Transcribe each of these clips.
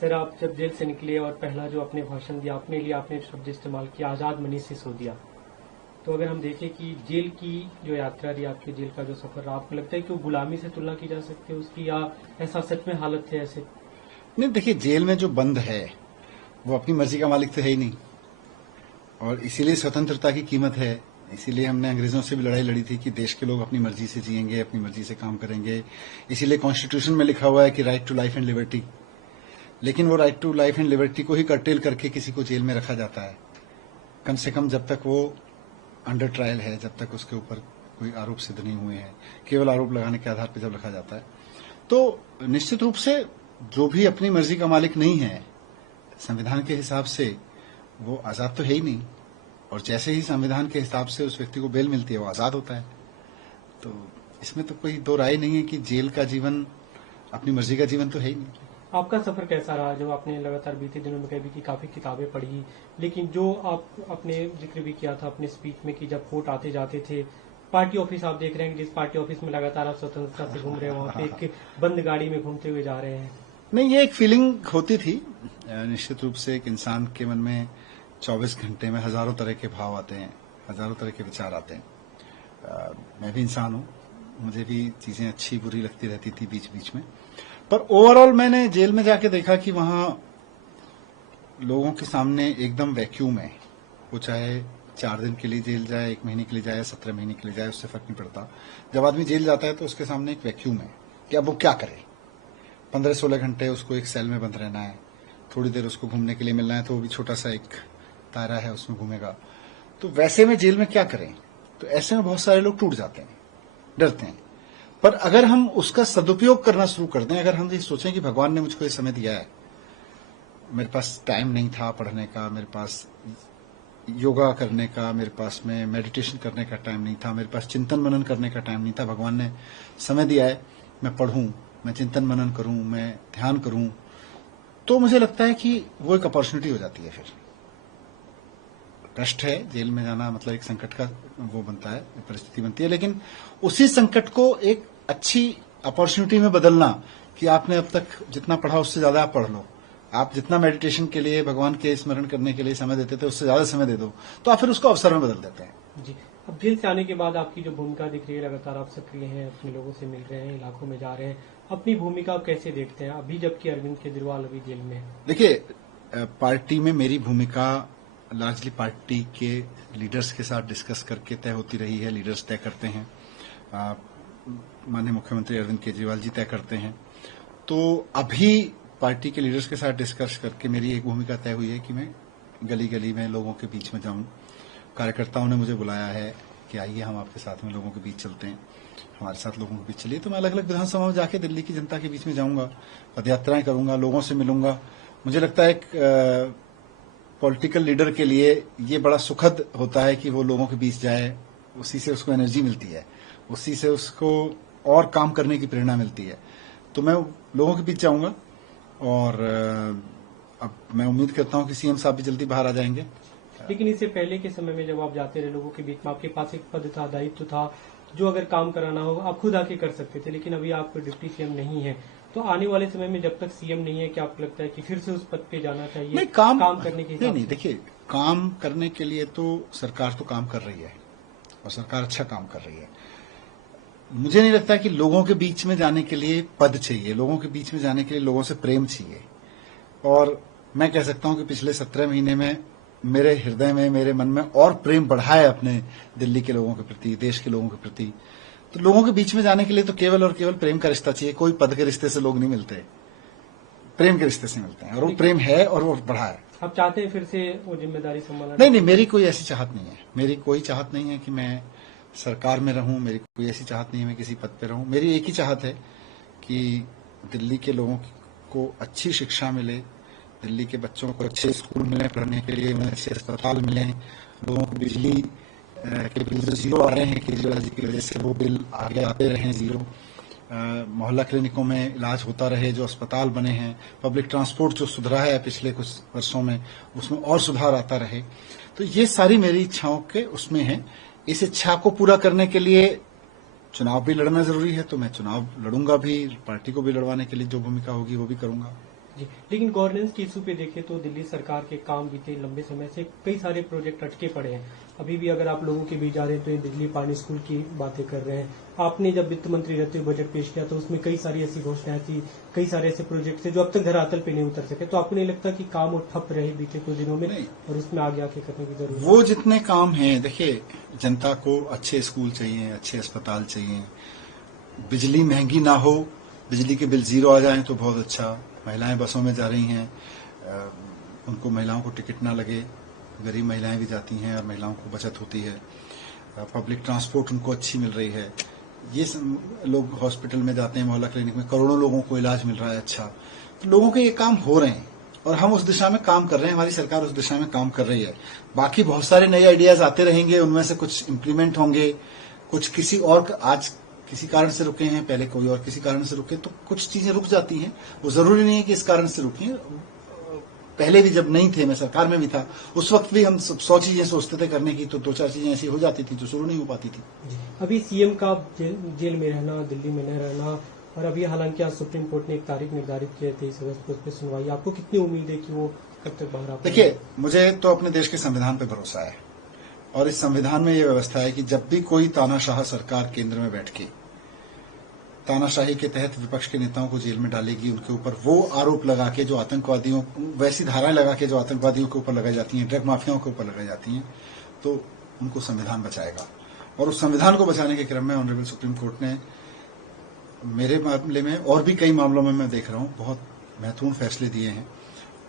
Sir, आप जब jail से निकले और पहला जो आपने भाषण दिया, अपने लिए आपने शब्द इस्तेमाल किया आज़ाद मनी से सो दिया, तो अगर हम देखें कि जेल की जो यात्रा रही, आपके जेल का जो सफर रहा, आपको लगता है कि वो गुलामी से तुलना की जा सकती है उसकी, या ऐसा सच में हालत थे ऐसे? नहीं, देखिए, जेल में जो बंद है वो अपनी मर्जी का मालिक तो है ही नहीं, और इसीलिए स्वतंत्रता की कीमत है। इसीलिए हमने अंग्रेजों से भी लड़ाई लड़ी थी कि देश के लोग अपनी मर्जी से जिएंगे, अपनी मर्जी से काम करेंगे। इसीलिए कॉन्स्टिट्यूशन में लिखा हुआ है कि right to life and liberty. लेकिन वो right to life and liberty को ही कर्टेल करके किसी को जेल में रखा जाता है, कम से कम जब तक वो अंडर ट्रायल है, जब तक उसके ऊपर कोई आरोप सिद्ध नहीं हुए हैं। केवल आरोप लगाने के आधार पर जब रखा जाता है, तो निश्चित रूप से जो भी अपनी मर्जी का मालिक नहीं है, संविधान के हिसाब से वो आजाद तो है ही नहीं। और जैसे ही संविधान के हिसाब से उस व्यक्ति को बेल मिलती है, वो आजाद होता है। तो इसमें तो कोई दो राय नहीं है कि जेल का जीवन अपनी मर्जी का जीवन तो है ही नहीं। आपका सफर कैसा रहा? जो आपने लगातार बीते दिनों में कभी की काफी किताबें पढ़ी, लेकिन जो आप अपने जिक्र भी किया था अपने स्पीच में कि जब वोट आते जाते थे, पार्टी ऑफिस आप देख रहे हैं कि जिस पार्टी ऑफिस में लगातार आप स्वतंत्रता से घूम रहे हैं, वहाँ पे एक बंद गाड़ी में घूमते हुए जा रहे हैं। नहीं, ये एक फीलिंग होती थी। निश्चित रूप से एक इंसान के मन में 24 घंटे में हजारों तरह के भाव आते हैं, हजारों तरह के विचार आते हैं। मैं भी इंसान हूं, मुझे भी चीजें अच्छी बुरी लगती रहती थी बीच बीच में। पर ओवरऑल मैंने जेल में जाके देखा कि वहां लोगों के सामने एकदम वैक्यूम है। वो चाहे 4 दिन के लिए जेल जाए, 1 महीने के लिए जाए, 17 महीने के लिए जाए, उससे फर्क नहीं पड़ता। जब आदमी जेल जाता है तो उसके सामने एक वैक्यूम है कि अब वो क्या करे। 15-16 घंटे उसको एक सेल में बंद रहना है, थोड़ी देर उसको घूमने के लिए मिलना है, तो वो भी छोटा सा एक तारा है, उसमें घूमेगा। तो वैसे में जेल में क्या करें? तो ऐसे में बहुत सारे लोग टूट जाते हैं, डरते हैं। पर अगर हम उसका सदुपयोग करना शुरू कर दें, अगर हम ये सोचें कि भगवान ने मुझको ये समय दिया है, मेरे पास टाइम नहीं था पढ़ने का, मेरे पास योगा करने का, मेरे पास में मेडिटेशन करने का टाइम नहीं था, मेरे पास चिंतन मनन करने का टाइम नहीं था, भगवान ने समय दिया है, मैं पढ़ूं, मैं चिंतन मनन करूं, मैं ध्यान करूं, तो मुझे लगता है कि वो एक अपॉर्चुनिटी हो जाती है। फिर कष्ट है, जेल में जाना मतलब एक संकट का वो बनता है, परिस्थिति बनती है, लेकिन उसी संकट को एक अच्छी अपॉर्चुनिटी में बदलना कि आपने अब तक जितना पढ़ा उससे ज्यादा आप पढ़ लो, आप जितना मेडिटेशन के लिए, भगवान के स्मरण करने के लिए समय देते थे उससे ज्यादा समय दे दो, तो आप फिर उसको अवसर में बदल देते हैं। जी, अब जेल से आने के बाद आपकी जो भूमिका दिख रही है, लगातार आप सक्रिय हैं, अपने लोगों से मिल रहे हैं, इलाकों में जा रहे हैं, अपनी भूमिका आप कैसे देखते हैं अभी जबकि अरविंद केजरीवाल अभी जेल में है? देखिए, पार्टी में मेरी भूमिका लार्जली पार्टी के लीडर्स के साथ डिस्कस करके तय होती रही है। लीडर्स तय करते हैं, माननीय मुख्यमंत्री अरविंद केजरीवाल जी तय करते हैं। तो अभी पार्टी के लीडर्स के साथ डिस्कस करके मेरी एक भूमिका तय हुई है कि मैं गली गली में लोगों के बीच में जाऊं। कार्यकर्ताओं ने मुझे बुलाया है कि आइए हम आपके साथ में लोगों के बीच चलते हैं, हमारे साथ लोगों के बीच चलिए। तो मैं अलग अलग विधानसभा में जाके दिल्ली की जनता के बीच में जाऊंगा, पदयात्राएं करूंगा, लोगों से मिलूंगा। मुझे लगता है एक पॉलिटिकल लीडर के लिए ये बड़ा सुखद होता है कि वो लोगों के बीच जाए, उसी से उसको एनर्जी मिलती है, उसी से उसको और काम करने की प्रेरणा मिलती है। तो मैं लोगों के बीच जाऊंगा, और अब मैं उम्मीद करता हूं कि सीएम साहब भी जल्दी बाहर आ जाएंगे। लेकिन इससे पहले के समय में जब आप जाते रहे लोगों के बीच में, आपके पास एक पद था, दायित्व था, जो अगर काम कराना हो आप खुद आके कर सकते थे, लेकिन अभी आप डिप्टी सीएम नहीं है। तो आने वाले समय में जब तक सीएम नहीं है, क्या आपको लगता है कि फिर से उस पद पे जाना चाहिए? नहीं, काम करने के हिसाब नहीं, से? देखिए, काम करने के लिए तो सरकार तो काम कर रही है, और सरकार अच्छा काम कर रही है। मुझे नहीं लगता कि लोगों के बीच में जाने के लिए पद चाहिए, लोगों के बीच में जाने के लिए लोगों से प्रेम चाहिए। और मैं कह सकता हूं कि पिछले 17 महीने में मेरे हृदय में, मेरे मन में और प्रेम बढ़ा है अपने दिल्ली के लोगों के प्रति, देश के लोगों के प्रति। तो लोगों के बीच में जाने के लिए तो केवल और केवल प्रेम का रिश्ता चाहिए। कोई पद के रिश्ते से लोग नहीं मिलते, प्रेम के रिश्ते से मिलते हैं, और वो प्रेम है और वो बढ़ा है। आप चाहते हैं फिर से वो जिम्मेदारी संभालना? नहीं, मेरी कोई ऐसी चाहत नहीं है। मेरी कोई चाहत नहीं है कि मैं सरकार में रहूं, मेरी कोई ऐसी चाहत नहीं है मैं किसी पद पे रहूं। मेरी एक ही चाहत है कि दिल्ली के लोगों को अच्छी शिक्षा मिले, दिल्ली के बच्चों को अच्छे स्कूल मिले पढ़ने के लिए, उन्हें अच्छे अस्पताल मिले, लोगों को बिजली के बिल जो जीरो आ रहे हैं केजरीवाल जी की वजह से, वो बिल आगे आते रहे जीरो। मोहल्ला क्लिनिकों में इलाज होता रहे, जो अस्पताल बने हैं, पब्लिक ट्रांसपोर्ट जो सुधरा है पिछले कुछ वर्षों में, उसमें और सुधार आता रहे। तो ये सारी मेरी इच्छाओं के उसमें है। इस इच्छा को पूरा करने के लिए चुनाव भी लड़ना जरूरी है, तो मैं चुनाव लड़ूंगा भी, पार्टी को भी लड़वाने के लिए जो भूमिका होगी वो भी करूंगा। जी, लेकिन गवर्नेंस के इशू पे देखें तो दिल्ली सरकार के काम बीते लंबे समय से कई सारे प्रोजेक्ट अटके पड़े हैं। अभी भी अगर आप लोगों के बीच जा रहे हैं तो ये दिल्ली पानी स्कूल की बातें कर रहे हैं। आपने जब वित्त मंत्री रहते हुए बजट पेश किया तो उसमें कई सारी ऐसी घोषणाएं थी, कई सारे ऐसे प्रोजेक्ट थे जो अब तक धरातल पे नहीं उतर सके। तो आपको नहीं लगता कि काम वो ठप रहे बीते कुछ दिनों में नहीं। और उसमें आगे आके करने की जरूरत है? वो जितने काम हैं, देखिए, जनता को अच्छे स्कूल चाहिए, अच्छे अस्पताल चाहिए, बिजली महंगी ना हो, बिजली के बिल जीरो आ जाएं तो बहुत अच्छा। महिलाएं बसों में जा रही हैं, उनको महिलाओं को टिकट ना लगे, गरीब महिलाएं भी जाती हैं और महिलाओं को बचत होती है। पब्लिक ट्रांसपोर्ट उनको अच्छी मिल रही है। ये लोग हॉस्पिटल में जाते हैं, मोहल्ला क्लिनिक में करोड़ों लोगों को इलाज मिल रहा है। अच्छा, तो लोगों के ये काम हो रहे हैं और हम उस दिशा में काम कर रहे हैं, हमारी सरकार उस दिशा में काम कर रही है। बाकी बहुत सारे नए आइडियाज आते रहेंगे, उनमें से कुछ इम्प्लीमेंट होंगे, कुछ किसी और, आज किसी कारण से रुके हैं, पहले कोई और किसी कारण से रुके, तो कुछ चीजें रुक जाती हैं। वो जरूरी नहीं है कि इस कारण से रुकी। पहले भी जब नहीं थे, मैं सरकार में भी था, उस वक्त भी हम 100 चीजें सोचते थे करने की, तो 2-4 चीजें ऐसी हो जाती थी जो शुरू नहीं हो पाती थी। अभी सीएम का जेल में रहना, दिल्ली में न रहना, और अभी हालांकि आज सुप्रीम कोर्ट ने एक तारीख निर्धारित की है 23 अगस्त को, उस पर सुनवाई, आपको कितनी उम्मीद है कि वो कब तक बाहर आ पाएंगे? देखिए, मुझे तो अपने देश के संविधान पर भरोसा है और इस संविधान में यह व्यवस्था है कि जब भी कोई तानाशाह सरकार केंद्र में बैठ के तानाशाही के तहत विपक्ष के नेताओं को जेल में डालेगी, उनके ऊपर वो आरोप लगा के जो आतंकवादियों, वैसी धाराएं लगा के जो आतंकवादियों के ऊपर लगाई जाती हैं, ड्रग माफियाओं के ऊपर लगाई जाती हैं, तो उनको संविधान बचाएगा। और उस संविधान को बचाने के क्रम में ऑनरेबल सुप्रीम कोर्ट ने मेरे मामले में और भी कई मामलों में मैं देख रहा हूं बहुत महत्वपूर्ण फैसले दिए हैं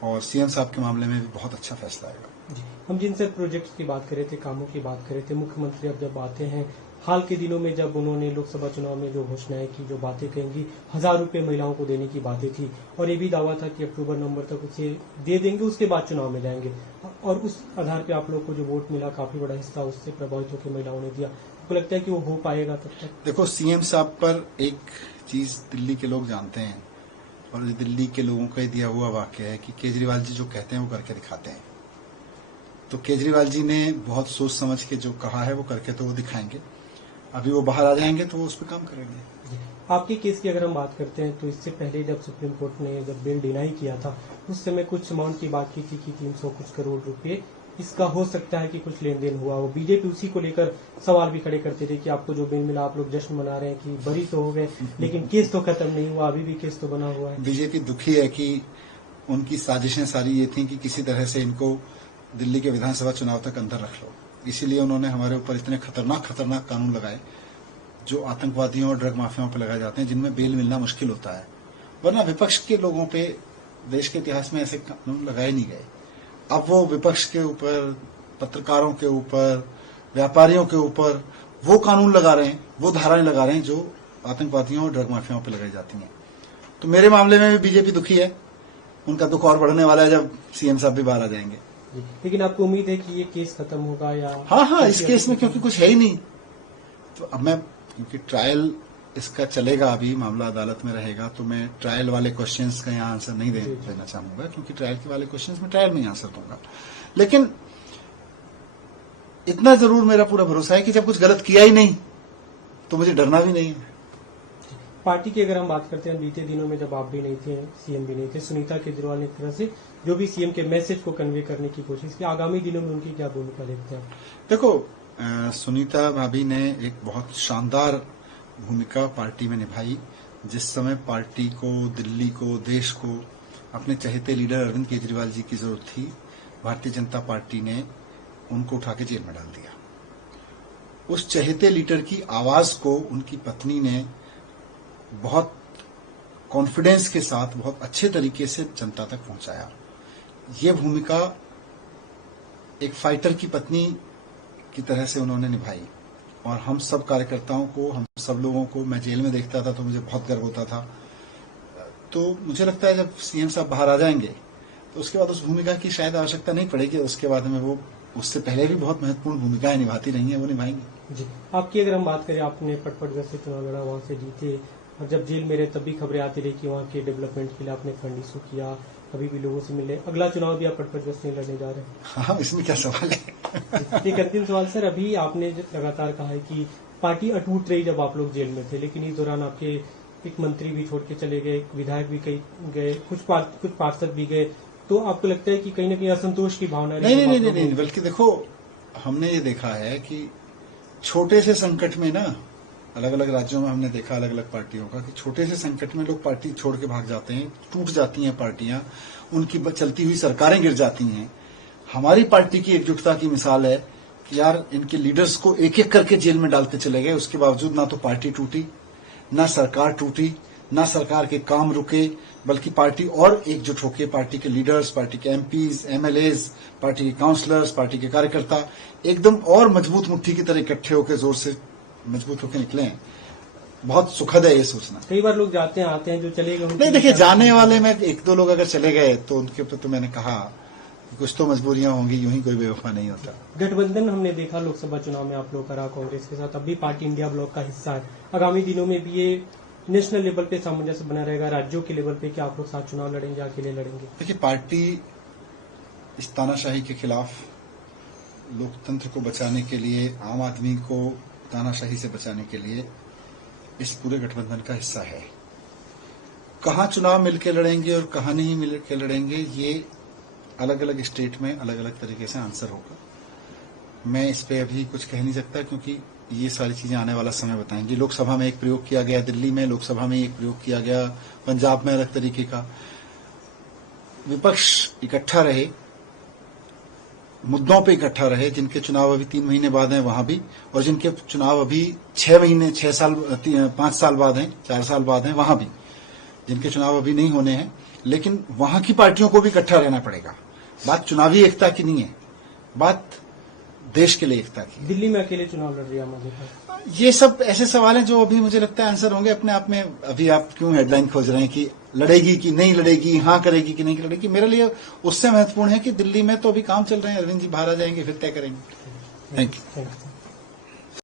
और सीएम साहब के मामले में भी बहुत अच्छा फैसला आएगा। जी, हम जिन सर प्रोजेक्ट्स की बात कर रहे थे, कामों की बात कर रहे थे, मुख्यमंत्री अब जब आते हैं, हाल के दिनों में जब उन्होंने लोकसभा चुनाव में जो घोषणाएं की, जो बातें कहेंगी, 1000 रुपए महिलाओं को देने की बातें थी और ये भी दावा था कि अक्टूबर नवंबर तक उसे दे देंगे, उसके बाद चुनाव में जाएंगे। और उस आधार पे आप लोग को जो वोट मिला, काफी बड़ा हिस्सा उससे प्रभावित होकर महिलाओं ने दिया। आपको लगता है कि वो हो पाएगा तब तक? देखो, सीएम साहब पर एक चीज दिल्ली के लोग जानते हैं और दिल्ली के लोगों का दिया हुआ वाक्य है कि केजरीवाल जी जो कहते हैं वो करके दिखाते हैं। तो केजरीवाल जी ने बहुत सोच समझ के जो कहा है वो करके तो वो दिखाएंगे। अभी वो बाहर आ जाएंगे तो वो उस पर काम करेंगे। आपके केस की अगर हम बात करते हैं तो इससे पहले जब सुप्रीम कोर्ट ने जब बेल डिनाई किया था, उस समय कुछ अमाउंट की बात की थी कि 300 कुछ करोड़ रुपए इसका हो सकता है कि कुछ लेन देन हुआ हो। बीजेपी उसी को लेकर सवाल भी खड़े करते थे कि आपको जो बेल मिला, आप लोग जश्न मना रहे हैं कि बरी तो हो गए, लेकिन केस तो खत्म नहीं हुआ, अभी भी केस तो बना हुआ है। बीजेपी दुखी है कि उनकी साजिशें सारी ये थी कि किसी तरह से इनको दिल्ली के विधानसभा चुनाव तक अंदर रख लो, इसीलिए उन्होंने हमारे ऊपर इतने खतरनाक कानून लगाए जो आतंकवादियों और ड्रग माफियाओं पर लगाए जाते हैं, जिनमें बेल मिलना मुश्किल होता है। वरना विपक्ष के लोगों पे देश के इतिहास में ऐसे कानून लगाए नहीं गए। अब वो विपक्ष के ऊपर, पत्रकारों के ऊपर, व्यापारियों के ऊपर वो कानून लगा रहे हैं, वो धाराएं लगा रहे हैं जो आतंकवादियों और ड्रग माफियाओं पर लगाई जाती हैं। तो मेरे मामले में भी बीजेपी दुखी है, उनका दुख और बढ़ने वाला है जब सीएम साहब भी बाहर आ जाएंगे। लेकिन आपको उम्मीद है कि ये केस खत्म होगा या? हाँ, इस केस में क्योंकि कुछ है ही नहीं, तो अब मैं, क्योंकि ट्रायल इसका चलेगा, अभी मामला अदालत में रहेगा, तो मैं ट्रायल वाले क्वेश्चंस का यहाँ आंसर नहीं देना चाहूंगा, क्योंकि ट्रायल के वाले क्वेश्चंस में ट्रायल में ही आंसर दूंगा। लेकिन इतना जरूर मेरा पूरा भरोसा है कि जब कुछ गलत किया ही नहीं तो मुझे डरना भी नहीं है। पार्टी की अगर हम बात करते हैं, बीते दिनों में जब आप भी नहीं थे, सीएम भी नहीं थे, सुनीता केजरीवाल ने एक तरह से जो भी सीएम के मैसेज को कन्वे करने की कोशिश की, आगामी दिनों में उनकी क्या भूमिका देखते हैं? देखो, सुनीता भाभी ने एक बहुत शानदार भूमिका पार्टी में निभाई। जिस समय पार्टी को, दिल्ली को, देश को अपने चहेते लीडर अरविंद केजरीवाल जी की जरूरत थी, भारतीय जनता पार्टी ने उनको उठा के जेल में डाल दिया। उस चहेते लीडर की आवाज को उनकी पत्नी ने बहुत कॉन्फिडेंस के साथ, बहुत अच्छे तरीके से जनता तक पहुंचाया। ये भूमिका एक फाइटर की पत्नी की तरह से उन्होंने निभाई और हम सब कार्यकर्ताओं को, हम सब लोगों को, मैं जेल में देखता था तो मुझे बहुत गर्व होता था। तो मुझे लगता है जब सीएम साहब बाहर आ जाएंगे तो उसके बाद उस भूमिका की शायद आवश्यकता नहीं पड़ेगी। उसके बाद में वो उससे पहले भी बहुत महत्वपूर्ण भूमिकाएं निभाती रही हैं, वो निभाएंगी। जी, आपकी अगर हम बात करें, आपने पटपटगढ़ से चुनाव लड़ा, वहां से जीते, और जब जेल में रहे तब भी खबरें आती रही कि वहाँ के डेवलपमेंट के लिए आपने फंड इशू किया, अभी भी लोगों से मिले। अगला चुनाव भी आप पटपटगढ़ से लड़ने जा रहे हैं? हाँ, इसमें क्या सवाल है। एक अंतिम सवाल सर, अभी आपने लगातार कहा है कि पार्टी अटूट रही जब आप लोग जेल में थे, लेकिन इस दौरान आपके एक मंत्री भी छोड़ के चले गए, एक विधायक भी कई गए, कुछ पार्षद भी गए, तो आपको लगता है कि कहीं ना कहीं असंतोष की भावना नहीं, बल्कि देखो हमने ये देखा है कि छोटे से संकट में ना, अलग अलग राज्यों में हमने देखा अलग अलग पार्टियों का कि छोटे से संकट में लोग पार्टी छोड़ के भाग जाते हैं, टूट जाती हैं पार्टियां, उनकी चलती हुई सरकारें गिर जाती हैं। हमारी पार्टी की एकजुटता की मिसाल है कि यार इनके लीडर्स को एक एक करके जेल में डालते चले गए, उसके बावजूद ना तो पार्टी टूटी, ना सरकार टूटी, ना सरकार के काम रुके, बल्कि पार्टी और एकजुट होकर पार्टी के लीडर्स, पार्टी के एमपीज, एमएलएज, पार्टी के काउंसलर्स, पार्टी के कार्यकर्ता एकदम और मजबूत मुट्ठी की तरह इकट्ठे होकर जोर से मजबूत होकर निकले हैं। बहुत सुखद है ये सोचना। कई बार लोग जाते हैं आते हैं, जो चले गए नहीं, देखिए जाने वाले में एक दो लोग अगर चले गए तो उनके ऊपर तो मैंने कहा कुछ तो मजबूरियां होंगी, यूं ही कोई बेवफा नहीं होता। गठबंधन हमने देखा लोकसभा चुनाव में आप लोग करा कांग्रेस के साथ, अभी पार्टी इंडिया ब्लॉक का हिस्सा है। आगामी दिनों में भी ये नेशनल लेवल पे सामंजस्य बना रहेगा, राज्यों के लेवल पे क्या आप लोग साथ चुनाव लड़ेंगे, अकेले लड़ेंगे? देखिए पार्टी इस तानाशाही के खिलाफ, लोकतंत्र को बचाने के लिए, आम आदमी को तानाशाही से बचाने के लिए इस पूरे गठबंधन का हिस्सा है। कहां चुनाव मिलकर लड़ेंगे और कहां नहीं मिलकर लड़ेंगे, ये अलग अलग स्टेट में अलग अलग तरीके से आंसर होगा। मैं इस पे अभी कुछ कह नहीं सकता क्योंकि ये सारी चीजें आने वाला समय बताएंगी। लोकसभा में एक प्रयोग किया गया, दिल्ली में लोकसभा में एक प्रयोग किया गया, पंजाब में अलग तरीके का। विपक्ष इकट्ठा रहे, मुद्दों पे इकट्ठा रहे, जिनके चुनाव अभी 3 महीने बाद हैं वहां भी, और जिनके चुनाव अभी 6 महीने, 6 साल, 5 साल बाद हैं, 4 साल बाद हैं वहां भी, जिनके चुनाव अभी नहीं होने हैं, लेकिन वहां की पार्टियों को भी इकट्ठा रहना पड़ेगा। बात चुनावी एकता की नहीं है, बात देश के लिए एकता की। दिल्ली में अकेले चुनाव लड़ रही है आम आदमी पार्टी। ये सब ऐसे सवाल हैं जो अभी मुझे लगता है आंसर होंगे अपने आप में। अभी आप क्यों हेडलाइन खोज रहे हैं कि लड़ेगी कि नहीं लड़ेगी, हाँ करेगी कि नहीं लड़ेगी? मेरे लिए उससे महत्वपूर्ण है कि दिल्ली में तो अभी काम चल रहे हैं, अरविंद जी बाहर आ जाएंगे फिर तय करेंगे। Thank you.